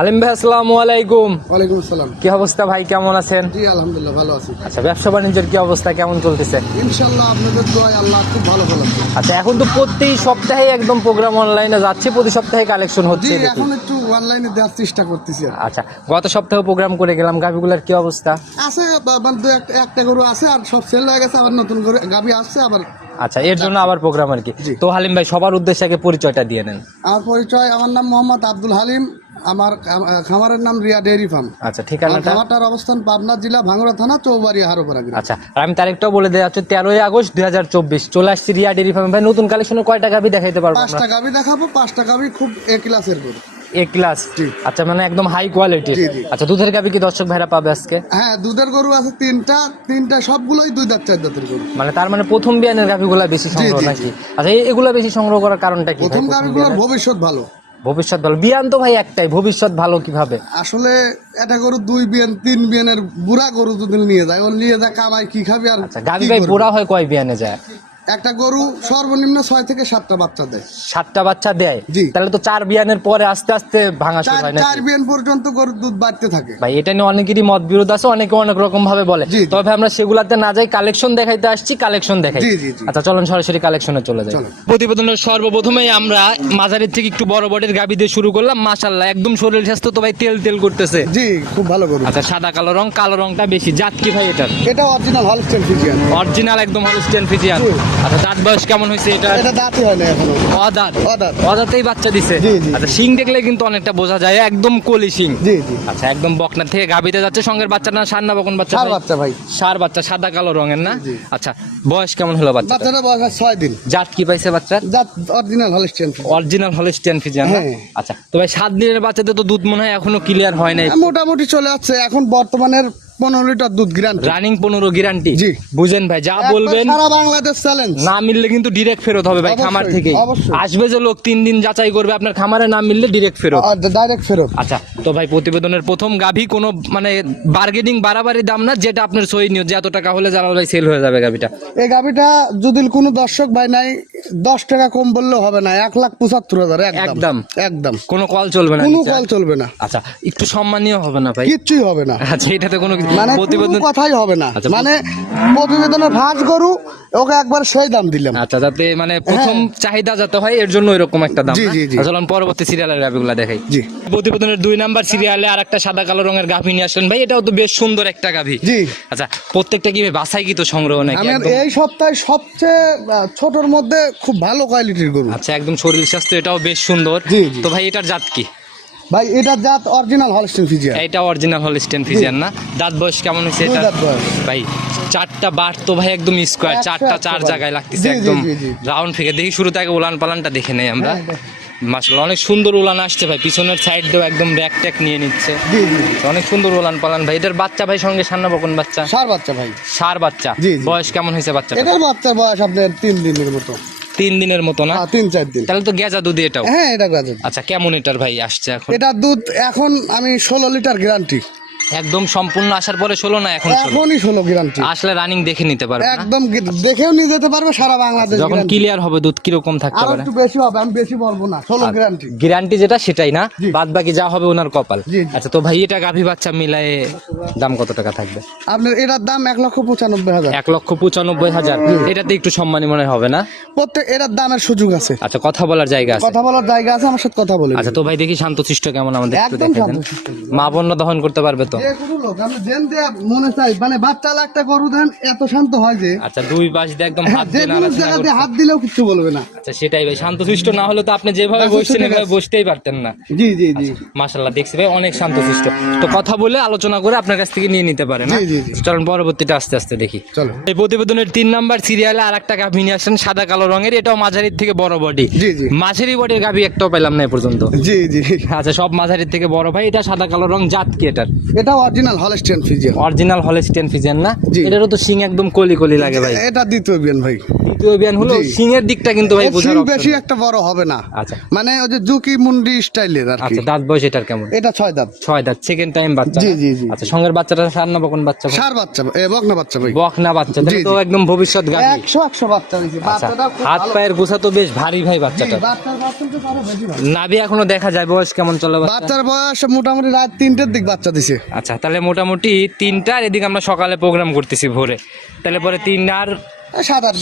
আলিম ভাই আসসালামু আলাইকুম। ওয়ালাইকুম আসসালাম। কি অবস্থা ভাই কেমন আছেন? জি আলহামদুলিল্লাহ ভালো আছি। আচ্ছা ব্যবসা বাণিজ্যের কি অবস্থা কেমন চলতেছে? ইনশাল্লাহ আপনাদের দোয়ায় আল্লাহ খুব ভালো ভালো আচ্ছা এখন তো প্রতি সপ্তাহে একদম প্রোগ্রাম অনলাইনে যাচ্ছে প্রতি সপ্তাহে কালেকশন জি হচ্ছে দেখি। এখন একটু অনলাইনে দেওয়ার চেষ্টা করতেছি আচ্ছা গত সপ্তাহে প্রোগ্রাম করে গেলাম গাভিগুলার কি অবস্থা? আছে মানে একটা একটা গরু আছে আর সব সেল হয়ে গেছে আবার নতুন করে গাবি আসছে আবার আচ্ছা এর জন্য আবার প্রোগ্রাম আর কি। তো হালিম ভাই সবার উদ্দেশ্যে আগে পরিচয়টা দিয়ে নেন। আমার পরিচয় আমার নাম মোহাম্মদ আব্দুল হালিম আমার খামারের নাম রিয়া ডেয়ারি ফার্ম। আচ্ছা ঠিকানাটা? খামারটার অবস্থান পাবনা জেলা ভাঙড়া থানা চৌবাড়ি হারোপাড়া গ্রাম। আচ্ছা আর আমি তারিখটাও বলে দেওয়া হচ্ছে তেরোই আগস্ট দুই হাজার চব্বিশ। চলে আসছি রিয়া ডেরি ফার্ম। ভাই নতুন কালেকশনের কয়টা গাভি দেখাইতে পারব পাঁচটা গাবি দেখাবো পাঁচটা গাবি খুব এ ক্লাসের গরু। এ ক্লাস জি। আচ্ছা মানে একদম হাই কোয়ালিটি জি, জি। আচ্ছা দুধের গাভি কি দর্শক ভাইরা পাবে আজকে? হ্যাঁ দুধের গরু আছে তিনটা তিনটা সবগুলোই দুই দাঁত চার দাঁতের গরু। মানে তার মানে প্রথম বিয়ানের গাভিগুলা বেশি সংগ্রহ। নাকি? আচ্ছা এগুলা বেশি সংগ্রহ করার কারণটা কি? প্রথম বিয়ানের? ভবিষ্যৎ ভালো। ভবিষ্যৎ ভালো। বিয়ান তো ভাই একটাই ভবিষ্যৎ ভালো কীভাবে? আসলে এটা গরু দুই বিয়ান তিন বিয়ানের বুড়া গরু যদি নিয়ে যায় ও নিয়ে যায় কামাই কি খাবে আর গাবি গাভি ভাই বুড়া হয় কয় বিয়ানে যায়? একটা গরু সর্বনিম্ন ছয় থেকে সাতটা বাচ্চা দেয়। সাতটা বাচ্চা দেয়? জি। তাহলে তো চার বিয়ানের পরে আস্তে আস্তে ভাঙা শুরু হয় না চার বিয়ান পর্যন্ত গরুর দুধ বাড়তে থাকে। ভাই এটা নিয়ে অনেকেরই মত বিরোধ আছে অনেকে অনেক রকম ভাবে বলে। তবে আমরা সেগুলাতে না যাই কালেকশন দেখাইতে আসছি কালেকশন দেখাই। আচ্ছা চলুন সরাসরি কালেকশনে চলে যাই। প্রতিবেদনের সর্বপ্রথমেই আমরা মাঝারির থেকে একটু বড় বড়ের গাবি দিয়ে শুরু করলাম। মাশাল্লাহ একদম শরীর স্বাস্থ্য তো ভাই তেল তেল করতেছে। জি খুব ভালো গরু। আচ্ছা সাদা কালো রং কালো রংটা বেশি। জাত কি ভাই এটার? এটা অরিজিনাল হলস্টেন ফিজিয়ান অরিজিনাল একদম হলস্টেন ফিজিয়ান। আচ্ছা দাঁত বয়স কেমন হয়েছে এটা? এটা দাঁতই হয় না এখনও। অদাঁত? অদাঁত। অদাঁতেই বাচ্চা দিছে? জি, জি। আচ্ছা শিং দেখলে কিন্তু অনেকটা বোঝা যায় একদম কলি শিং। জি জি। আচ্ছা একদম বকনা থেকে গাবিতে যাচ্ছে সঙ্গের বাচ্চা না সার না বকন বাচ্চা ভাই? বাচ্চা ভাই। সার বাচ্চা সাদা কালো রঙের না? আচ্ছা বয়স কেমন হলো বাচ্চা বাচ্চাটা বয়স ছয় দিন। জাত কি পাইছে বাচ্চার? জাত original Holstein original Holstein Friesian. আচ্ছা তো ভাই সাত দিনের বাচ্চাদের তো দুধ মনে হয় এখনও ক্লিয়ার হয় নাই। মোটামুটি চলে যাচ্ছে এখন বর্তমানের পনেরো লিটার দুধ গ্রান্ট রানিং পনেরো গ্যারান্টি জি। বুঝেন ভাই যা বলবেন সারা বাংলাদেশ চ্যালেঞ্জ না মিললে কিন্তু ডিরেক্ট ফেরত হবে ভাই খামার থেকে আসবে যে লোক তিন দিন যাচাই করবে আপনার খামারে না মিললে ডিরেক্ট ফেরত। ডাইরেক্ট ফেরত। আচ্ছা তো ভাই প্রতিবেদনের প্রথম গাভী কোনো মানে বার্গেনিং বাড়াবাড়ি দাম না যেটা আপনার নিয়ে যে এত টাকা হলে জালাল ভাই সেল হয়ে যাবে গাভীটা। এই গাবিটা যদি কোনো দর্শক ভাই নাই দশ টাকা কম বললেও হবে না এক লাখ পঁচাত্তর হাজার একদম। একদম? কোনো কল চলবে না কোনো কল চলবে না। আচ্ছা একটু সম্মানীয় হবে না ভাই? কিচ্ছুই হবে না। আচ্ছা এটাতে কোনো মানে প্রতিবেদন কথাই হবে না। আচ্ছা, মানে প্রতিবেদনের ভাঁজ গরু ওকে একবার সেই দাম দিলাম। আচ্ছা যাতে মানে প্রথম চাহিদা যাতে হয় এর জন্য এরকম একটা দাম জি, জি, জি। আচ্ছা, চলুন পরবর্তী সিরিয়ালের গাভিগুলো দেখাই। জি। প্রতিবেদনের দুই নাম্বার সিরিয়ালে আর একটা সাদা কালো রঙের গাভী নিয়ে আসলেন। ভাই এটাও তো বেশ সুন্দর একটা গাভী। জি। আচ্ছা প্রত্যেকটা কি বাসাই কি তো সংগ্রহ নাকি আমার এই সপ্তাহে সবচেয়ে ছোটর মধ্যে খুব ভালো কোয়ালিটির গরু। আচ্ছা একদম শরীর স্বাস্থ্য এটাও বেশ সুন্দর। তো ভাই এটার জাত কি? ভাই এটা জাত অরিজিনাল হলস্টেন ফিজিয়ান এটা অরিজিনাল হলিস্টেন ফিজিয়ান না। দাঁত বয়স কেমন হয়েছে এটা। ভাই চারটা বার তো ভাই একদম স্কোয়ার চারটা চার জায়গায় লাগতেছে একদম। রাউন্ড থেকে দেখি শুরুতে আগে উলান পালানটা দেখে নেই আমরা। হ্যাঁ, দেখ। মাসাল্লাহ অনেক সুন্দর উলান আসছে ভাই। পিছনের সাইড দিয়েও একদম ব্যাক ট্যাক নিয়ে নিচ্ছে। অনেক সুন্দর উলান পালান ভাই। এটার বাচ্চা ভাই সঙ্গে সান্না বকন বাচ্চা? সার বাচ্চা ভাই। সার বাচ্চা। বয়স কেমন হয়েছে বাচ্চা এটার বাচ্চার বয়স আপনার তিন দিনের মতো। তিন দিনের মতো না? হ্যাঁ, তিন চার দিন। তাহলে তো গেজা দুধ এটাও। হ্যাঁ এটা গেজা আচ্ছা কেমন এটার ভাই আসছে এখন? এটা দুধ এখন আমি ষোলো লিটার গ্যারান্টি একদম সম্পূর্ণ আসার পরে ষোলো না এখন এখনই ষোলো গ্যারান্টি আসলে রানিং দেখে নিতে পারবে একদম দেখেও নিয়ে যেতে পারবে সারা বাংলাদেশ যখন ক্লিয়ার হবে দুধ কীরকম থাকতে পারে। একটু বেশি হবে আমি বেশি বলব না ষোলো গ্যারান্টি গ্যারান্টি যেটা সেটাই না? বাদ বাকি যা হবে ওনার কপাল। আচ্ছা তো ভাই এটা গাভী বাচ্চা মিলায়ে দাম কত টাকা থাকবে? আপনার এটার দাম এক লক্ষ পঁচানব্বই হাজার। এক লক্ষ পঁচানব্বই হাজার। এটাতে একটু সম্মানী মনে হবে না? প্রত্যেক এটার দামের সুযোগ আছে। আচ্ছা কথা বলার জায়গা আছে। কথা বলার জায়গা আছে আমার সাথে কথা বলে আচ্ছা তো ভাই দেখি শান্ত শান্তশিষ্ট কেমন আমাদের একটু একদম। মা বন্য দহন করতে পারবে তো যে কোনো লোক আপনি জেন দিয়ে মনে চাই মানে বাচ্চা লাগতে গরু দেন এত শান্ত হয় যে। আচ্ছা দুই পাশ দিয়ে একদম হ্যাঁ, হাত যে দিয়ে কোনো নাড়াচাড়া জায়গাতে করছে। হাত দিলেও কিছু বলবে না। আচ্ছা সেটাই ভাই শান্তশিষ্ট না হলে তো আপনি যেভাবে আচ্ছা, বসছেন ঠিক এভাবে আছে। বসতেই পারতেন না। জি জি জি। মাশাল্লাহ দেখছি ভাই অনেক শান্তশিষ্ট। তো কথা বলে আলোচনা করে আপনার কাছ থেকে নিয়ে নিতে পারেন জি, জি, জি। চলুন পরবর্তীটা আস্তে আস্তে দেখি। চলো। এই প্রতিবেদনের তিন নাম্বার সিরিয়ালে আর একটা গাভী নিয়ে আসেন সাদা কালো রঙের এটাও মাঝারির থেকে বড় বডি জি, জি। মাঝারি বডির গাভী একটাও পেলাম না এ পর্যন্ত। জি জি। আচ্ছা সব মাঝারির থেকে বড় ভাই এটা সাদা কালো রং জাত কি এটার? এটা original Holstein Friesian original Holstein Friesian না? এটারও তো শিং একদম কলি কলি লাগে ভাই। এটা দ্বিতীয় বিয়ান ভাই। দ্বিতীয় বিয়ান হলো জি। শিংয়ের দিকটা কিন্তু ভাই এর বোঝার বেশি একটা বড় হবে না। আচ্ছা। মানে ওই যে জুকি মুন্ডি স্টাইলের আর কি। আচ্ছা দাঁত বয়স এটার কেমন? এটা ছয় দাঁত। ছয় দাঁত সেকেন্ড টাইম বাচ্চা জি, জি, জি। আচ্ছা সঙ্গের বাচ্চাটা সার না বকন বাচ্চা সার বাচ্চা এ বকনা বাচ্চা ভাই। বকনা বাচ্চা তো একদম ভবিষ্যৎ গাভী। একশো একশো বাচ্চা হয়েছে। আচ্ছা বাচ্চাটা হাত পায়ের গোছা তো বেশ ভারী ভাই বাচ্চাটা বাচ্চার আরও বেশি ভালো। নাভি এখনও দেখা যায় বয়স কেমন চলে বাচ্চা বাচ্চার বয়স মোটামুটি রাত তিনটের দিক বাচ্চা দিছে। আচ্ছা তাহলে মোটামুটি তিনটার এদিকে আমরা সকালে প্রোগ্রাম করতেছি ভোরে। তাহলে পরে তিন আর এই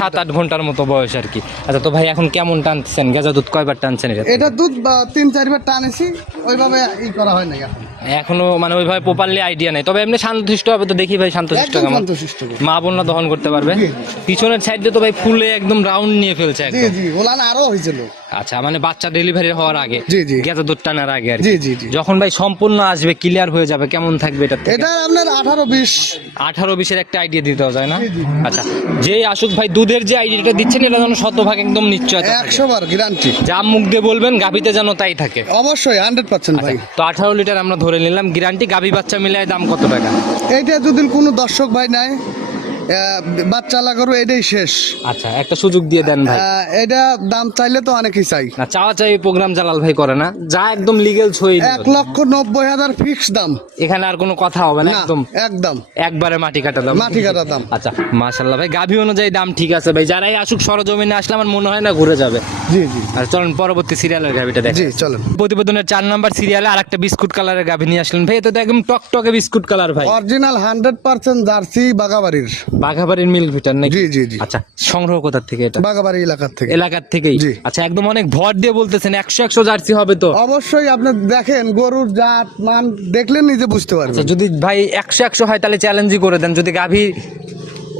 সাত আট ঘণ্টার মতো বয়স আর কি। আচ্ছা তো ভাই এখন কেমন টানছেন গেজা দুধ কয়বার টানছেন এটা এটা দুধ তিন চারবার টানেছি ওইভাবে ই করা হয় না এখন। এখনও মানে ওইভাবে প্রপারলি আইডিয়া নেই। তবে এমনি শান্তশিষ্ট হবে তো দেখি ভাই শান্তশিষ্ট কেমন। মা বোনরা দহন করতে পারবে? পিছনের সাইড দিয়ে তো ভাই ফুলে একদম রাউন্ড নিয়ে ফেলছে জি জি ওলান আরও হয়েছিল। আচ্ছা মানে বাচ্চা ডেলিভারি হওয়ার আগে জি, জি। গেজা দুধ টানার আগে আর জি জি জি। যখন ভাই সম্পূর্ণ আসবে ক্লিয়ার হয়ে যাবে কেমন থাকবে এটা এটা আপনার আঠারো বিশ। আঠারো বিশের একটা আইডিয়া দিতে যায় না। আচ্ছা যে আসুক ভাই দুধের যে আইডিয়াটা দিচ্ছেন এটা যেন শতভাগ একদম নিশ্চয় একশো বার গ্যারান্টি যা মুখ দিয়ে বলবেন গাভিতে যেন তাই থাকে। অবশ্যই হান্ড্রেড পার্সেন্ট ভাই। তো আঠারো লিটার আমরা ধরে নিলাম। গ্যারান্টি গাভি বাচ্চা মিলায় দাম কত টাকা? এইটা যদি কোনো দর্শক ভাই নাই আহ, বাচ্চা লাগারও এটাই শেষ। আচ্ছা একটা সুযোগ দিয়ে দেন ভাই। এটা দাম চাইলে তো অনেকেই চাই। না চাওয়া চাই প্রোগ্রাম জালাল ভাই করে না। যা একদম লিগেল ছই এক লক্ষ নব্বই হাজার ফিক্স দাম। এখানে আর কোনো কথা হবে না একদম। একদম। একবারে মাটি কাটা দাম। মাটি কাটা দাম। আচ্ছা মাশাল্লাহ ভাই গাভি অনুযায়ী দাম ঠিক আছে ভাই। যারাই আসুক সরজমিনে আসলে আমার মনে হয় না ঘুরে যাবে। জি জি। আর চলুন পরবর্তী সিরিয়ালের গাভিটা দেখ। জি চলেন। প্রতিবেদনের চার নাম্বার সিরিয়ালে আর একটা বিস্কুট কালারের গাভি নিয়ে আসলেন। ভাই এটা তো একদম টকটকে বিস্কুট কালার ভাই। অরিজিনাল হান্ড্রেড পার্সেন্ট জার্সি বাগাবাড়ির। বাঘাবাড়ির মিল্ক ভিটার নাকি? জি জি জি। আচ্ছা সংগ্রহ কোথার থেকে এটা? বাঘাবাড়ি এলাকার থেকে। এলাকার থেকেই? জি। আচ্ছা একদম অনেক ভর দিয়ে বলতেছেন একশো একশো জার্সি হবে তো? অবশ্যই আপনি দেখেন গরুর জাত মান দেখলে নিজে বুঝতে আচ্ছা পারবেন যদি ভাই একশো একশো হয় তাহলে চ্যালেঞ্জই করে দেন। যদি গাভি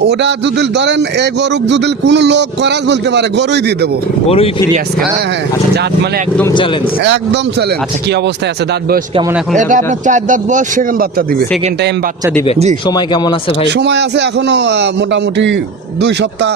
ওটা যদি ধরেন এই গরু যদি কোনো লোক করাজ বলতে পারে গরুই দিয়ে দেবো। গরুই ফিরে আসছে? হ্যাঁ, হ্যাঁ। আচ্ছা জাত মানে একদম চ্যালেঞ্জ একদম চ্যালেঞ্জ আচ্ছা কি অবস্থায় আছে? দাঁত বয়স কেমন এখন এটা আপনার চার দাঁত বয়স সেকেন্ড বাচ্চা দিবে। সেকেন্ড টাইম বাচ্চা দিবে। জি। সময় কেমন আছে ভাই? সময় আছে এখনও মোটামুটি দুই সপ্তাহ।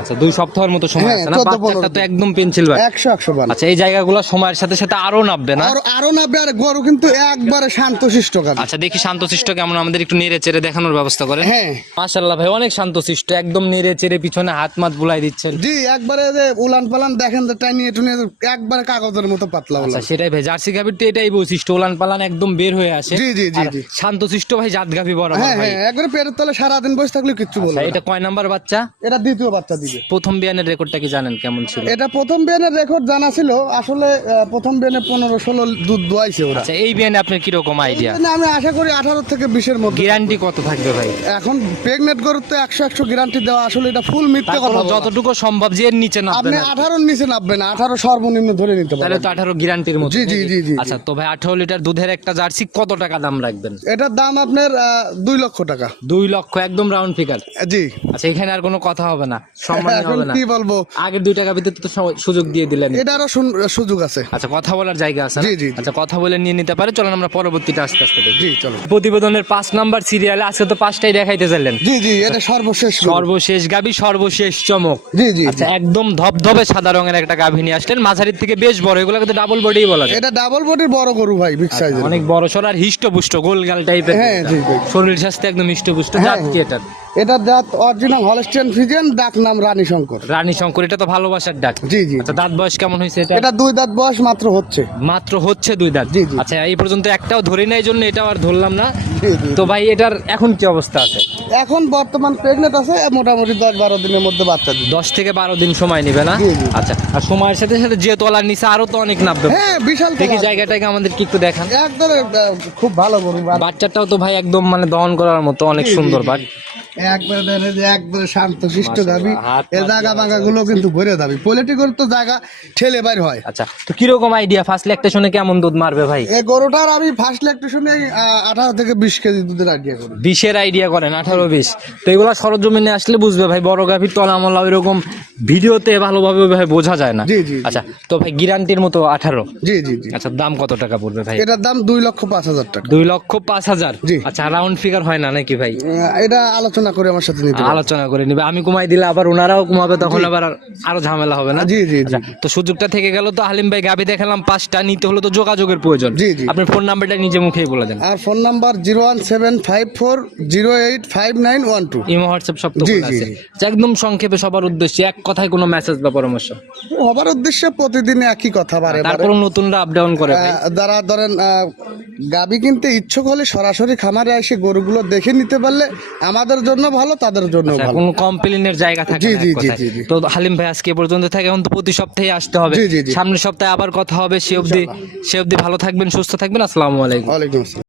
আচ্ছা দুই সপ্তাহের মতো সময় হ্যাঁ, আছে না? বাচ্চাটা তো একদম পেন্সিল ভাই একশো একশো বার আচ্ছা এই জায়গাগুলো সময়ের সাথে সাথে আরও নামবে না? আর আরও নাববে আর গরু কিন্তু একবারে শান্ত শিষ্ট কাজ আচ্ছা দেখি শান্তশিষ্ট কেমন আমাদের একটু নেড়ে চেড়ে দেখানোর ব্যবস্থা করেন। হ্যাঁ। মাশাল্লাহ ভাই অনেক শান্তশিষ্ট একদম নেড়ে চেড়ে পিছনে হাত মাত বুলাই দিচ্ছেন। জি একবারে যে উলান পালান দেখেন যে টাইনিয়ে টুনিয়ে একবারে কাগজের মতো পাতলা আচ্ছা সেটাই ভাই জার্সি গাভির তো এটাই বৈশিষ্ট্য ওলান পালান একদম বের হয়ে আসে। জি, জি, জি, শান্তশিষ্ট ভাই জাত গাভি বড় হ্যাঁ হ্যাঁ একবারে পেটের তলে সারাদিন বসে থাকলে কিচ্ছু বলবে আচ্ছা, না। এটা কয় নাম্বার বাচ্চা? এটা দ্বিতীয় বাচ্চা প্রথম বিয়ানের রেকর্ডটা কি জানেন কেমন ছিল? এটা প্রথম বিয়ানের রেকর্ড জানা ছিল। আসলে প্রথম বিয়ানে পনেরো ষোলো দুধ দোয়াইছে ওরা। আচ্ছা এই বিয়ানে আপনার কীরকম আইডিয়া আমি আশা করি আঠারো থেকে বিশের মধ্যে। গ্যারান্টি কত থাকবে ভাই? এখন প্রেগনেন্ট গরুর তো একশো একশো গ্যারান্টি দেওয়া আসলে এটা ফুল মিথ্যে কথা যতটুকু সম্ভব যে এর নিচে নামবে আপনি না। আঠারোর নিচে নামবে না আঠারো সর্বনিম্ন ধরে নিতে পারেন তাহলে তো আঠারো গ্যারান্টির মতো। জি, জি, জি। আচ্ছা তো ভাই আঠারো লিটার দুধের একটা জার্সি কত টাকা দাম রাখবেন? এটার দাম আপনার দুই লক্ষ টাকা। দুই লক্ষ একদম রাউন্ড ফিগার জি। আচ্ছা এখানে আর কোনো কথা হবে না। সম্মান এখন হবে না। কি বলব? আগের দুই টাকা ভিতরে তো সুযোগ দিয়ে দিলেন। এটারও সুন- সুযোগ আছে। আচ্ছা কথা বলার জায়গা আছে জি, জি, জি। আচ্ছা কথা বলে নিয়ে নিতে পারে চলেন আমরা পরবর্তীটা আস্তে আস্তে দেখি। জি চলো প্রতিবেদনের পাঁচ নাম্বার সিরিয়ালে আজকে তো পাঁচটাই দেখাইতে চাইলেন। জি জি এটা সর্বশেষ সর্বশেষ গাবি সর্বশেষ চমক। জি জি আচ্ছা একদম ধবধবে সাদা রঙের একটা গাভী নিয়ে আসলেন। মাঝারির থেকে বেশ বড় এগুলো কিন্তু ডাবল বডি বলা যায়। এটা ডাবল বডির বড় গরু ভাই বিগ সাইজের অনেক বড় সর আর হিষ্টপুষ্ট গোলগাল টাইপের হ্যাঁ, জি। শরীর স্বাস্থ্য একদম হিষ্টপুষ্ট হ্যাঁ, জাত কি হ্যাঁ। এটার দাঁত অরিজিনাল হলস্টিয়ান ফিজিয়ান ডাক নাম রানী শঙ্কর। রানী শঙ্কর এটা তো ভালোবাসার ডাক জি জি। আচ্ছা দাঁত বয়স কেমন হয়েছে এটা? এটা দুই দাঁত বয়স মাত্র হচ্ছে। মাত্র হচ্ছে দুই দাঁত? জি, জি। আচ্ছা এই পর্যন্ত একটাও ধরি নাই জন্য এটাও আর ধরলাম না। তো ভাই এটার এখন কি অবস্থা আছে? এখন বর্তমান প্রেগনেন্ট আছে মোটামুটি দশ বারো দিনের মধ্যে বাচ্চা দিবে। দশ থেকে বারো দিন সময় নিবে না। আচ্ছা আর সময়ের সাথে সাথে যে তলার নিচে আরও তো অনেক নামবে হ্যাঁ বিশাল দেখি জায়গাটাকে আমাদের কি একটু দেখান। একদম খুব ভালো গরু বাচ্চাটাও তো ভাই একদম মানে দহন করার মতো অনেক সুন্দর। বাট একবারে দেখেন যে একবারে শান্ত শিষ্ট এ জায়গা গুলো কিন্তু ভরে যাবি পলিটিক্যাল তো জায়গা ঠেলে বাইর হয়। আচ্ছা তো কীরকম আইডিয়া ফার্স্ট কেমন দুধ মারবে ভাই? এই গরুটার আমি ফার্স্ট লেকটেশনে আঠারো থেকে বিশ কেজি দুধের আইডিয়া করি। বিশের আইডিয়া করেন আঠারো বিশ। তো এগুলো সরজমিনে আসলে বুঝবে ভাই বড় গাভীর তলামলা ওই রকম ভিডিওতে ভালোভাবে ভাই বোঝা যায় না। জি, জি, জি। আচ্ছা তো ভাই গ্যারান্টির মতো আঠারো? জি জি জি। আচ্ছা দাম কত টাকা পড়বে ভাই? এটার দাম দুই লক্ষ পাঁচ হাজার টাকা। দুই লক্ষ পাঁচ হাজার? আচ্ছা রাউন্ড ফিগার হয় না নাকি ভাই? এটা আলোচনা আলোচনা করে আমার সাথে নিতে আলোচনা করে নিবে। আমি কমাই দিলে আবার ওনারাও কমাবে তখন আবার আরও ঝামেলা হবে না? জি জি জি তো সুযোগটা থেকে গেল তো হালিম ভাই গাবি দেখালাম পাঁচটা নিতে হলো তো যোগাযোগের প্রয়োজন। জি, জি। আপনি ফোন নাম্বারটা নিজে মুখেই বলে দেন। আর phone number zero one seven five four zero eight five nine one two. Imo WhatsApp সব তো জি, খোলা জি, আছে। জি। তো একদম সংক্ষেপে সবার উদ্দেশ্যে এক কথায় কোনো মেসেজ বা পরামর্শ? হবার উদ্দেশ্যে প্রতিদিন একই কথা বারে বারে। তারপর নতুনরা আপ ডাউন করে ভাই। আহ, যারা ধরেন আহ, গাবি কিনতে ইচ্ছুক হলে সরাসরি খামারে এসে গরুগুলো দেখে নিতে পারলে আমাদের জন্য ভালো তাদের জন্য আচ্ছা, ভালো। কোনো কমপ্লেনের জায়গা থাকে জি, জি, জি, জি, জি। তো হালিম ভাই আজকে পর্যন্ত থাকে এখন তো প্রতি সপ্তাহে আসতে হবে। সামনের সপ্তাহে আবার কথা হবে সে অবধি সে অবধি ভালো থাকবেন সুস্থ থাকবেন আসসালামু আলাইকুম। ওয়ালাইকুম আসসালাম।